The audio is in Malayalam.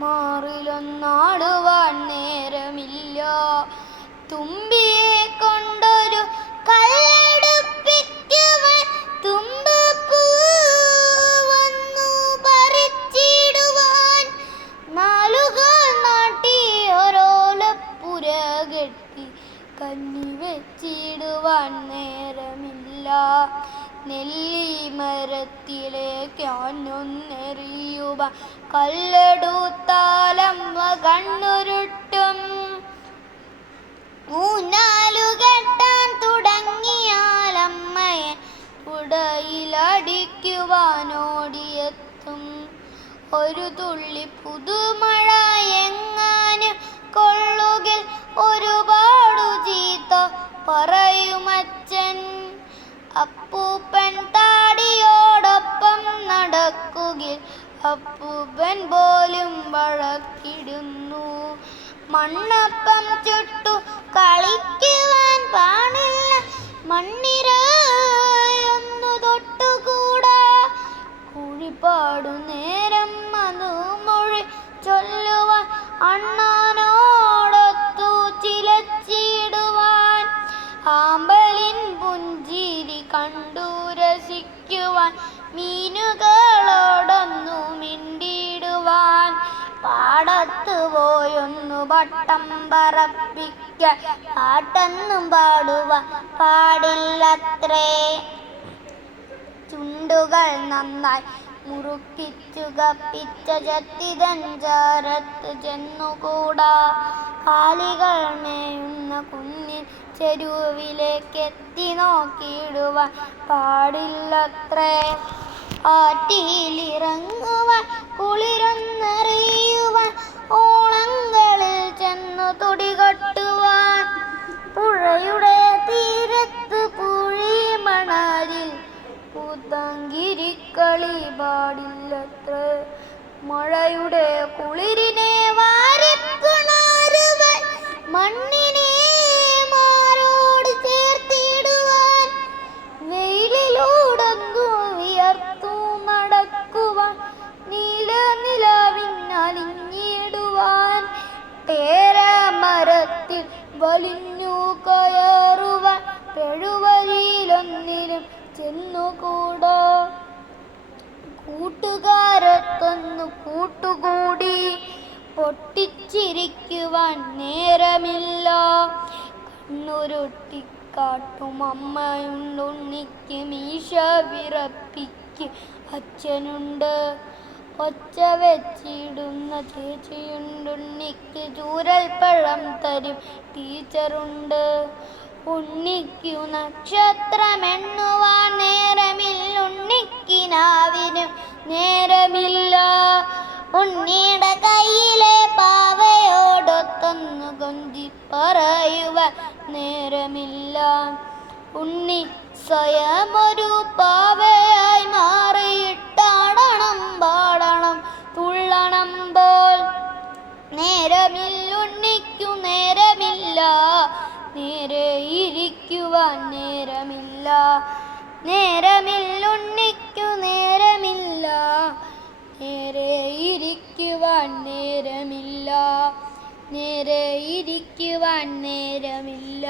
മാറിലൊന്നാടുവാൻ നേരമില്ല. തുമ്പിയെ കൊണ്ടൊരു കല്ലെടുപ്പിക്കുവാൻ തുമ്പപ്പൂ വന്നു പറിച്ചിടുവാൻ. നാലുകാൽ നാട്ടി ഒരോലപ്പുര കെട്ടി കഞ്ഞി വെച്ചിടുവാൻ നേരമില്ല. നെല്ലിമരത്തിലേക്കാനൊന്നെറിയുവാൻ കല്ലെടുത്താലമ്മ കണ്ണുരുട്ടും. ഊഞ്ഞാലുകെട്ടാൻ തുടങ്ങിയാലമ്മയെ തുടയിലടിക്കുവാനോടിയെത്തും. ഒരു തുള്ളി പുതുമഴ എങ്ങാനും കൊള്ളുകിൽ ഒരുപാടു ചീത്ത പറയുമച്ഛൻ. അപ്പൂപ്പൻ താടിയോടൊപ്പം നടക്കുകിൽ അപ്പൂപ്പൻ പോലും വഴക്കിടുന്നു. മണ്ണപ്പം ചുട്ടു കളിക്കുവാൻ പാടില്ല, മണ്ണിരയൊന്നു തൊട്ടുകൂടാ. കുഴിപ്പാടു നേരം മധുമൊഴി ചൊല്ലുവാൻ അണ്ണാനോടൊത്തു ചിലച്ചിടുവാൻ. ആമ്പലിൻ പുഞ്ചിരി കണ്ടു രസിക്കുവാൻ മീനുകളോടൊന്നു മിണ്ടിടുവാൻ. പാടത്ത് പോയൊന്നു വട്ടം പറപ്പിക്കാൻ പാട്ടൊന്നും പാടുവാൻ പാടില്ലത്രേ. ചുണ്ടുകൾ നന്നായി മുറുക്കിച്ചു കപ്പിച്ച ചെത്തിതൻ ചാരത്ത് ചെന്നുകൂടാ. കാലികൾ മേയുന്ന കുഞ്ഞിൻ ചെരുവിലേക്കെത്തി നോക്കിയിടുവാൻ പാടില്ലത്രേ. ആറ്റിലിറങ്ങുവാൻ കുളിരൊന്നറിയുവാൻ ഓളങ്ങളിൽ ചെന്നു തുടികൊട്ടുവാൻ. പുഴയുടെ തീരത്ത് പൂഴിമണലിൽ പൂത്താങ്കിരിക്കളി പാടില്ലത്രേ. മഴയുടെ കുളിരിനെ വാരിപ്പുണരുവാൻ മണ്ണിനെ മാറോട് ചേർത്തിടുവാൻ. വെയിലിലൂടൊന്നു വിയർത്തു നടക്കുവാൻ നീലനിലാവിനലിഞ്ഞിടുവാൻ. പേരമരത്തിൽ വലിഞ്ഞു കയറുവാൻ പെഴുവഴിയിലൊന്നിലും ചെന്നുകൂടാ. കൂട്ടുകാരൊത്തൊന്നു കൂട്ടുകൂടി പൊട്ടിച്ചിരിക്കുവാൻ നേരമില്ല. കണ്ണുരുട്ടിക്കാട്ടും അമ്മയുണ്ടുണ്ണിക്ക്, മീശ വിറപ്പിക്ക് അച്ഛനുണ്ട്. ഒച്ച വെച്ചിടുന്ന ചേച്ചിയുണ്ടുണ്ണിക്ക്, ചൂരൽപ്പഴം തരും ടീച്ചറുണ്ട്. ഉണ്ണിക്കു നക്ഷത്രമെണ്ണുവാൻ നേരമില്ല, ഉണ്ണിക്കിനാവിനും നേരമില്ല. ഉണ്ണിയുടെ കയ്യിലെ പാവയോടൊത്തൊന്നു കൊഞ്ചി പറയുവാൻ നേരമില്ല. ഉണ്ണി സ്വയമൊരു പാവയായി മാറിയിട്ടാടണം പാടണം തുള്ളണം പോൽ. നേരമില്ല ഉണ്ണിക്കു നേരമില്ല, നേരെ ഇരിക്കുവാൻ നേരമില്ല. നേരമില്ല ഉണ്ണിക്കു നേരമില്ല, നേരെ ഇരിക്കുവാൻ നേരമില്ല. നേരെ ഇരിക്കുവാൻ നേരമില്ല.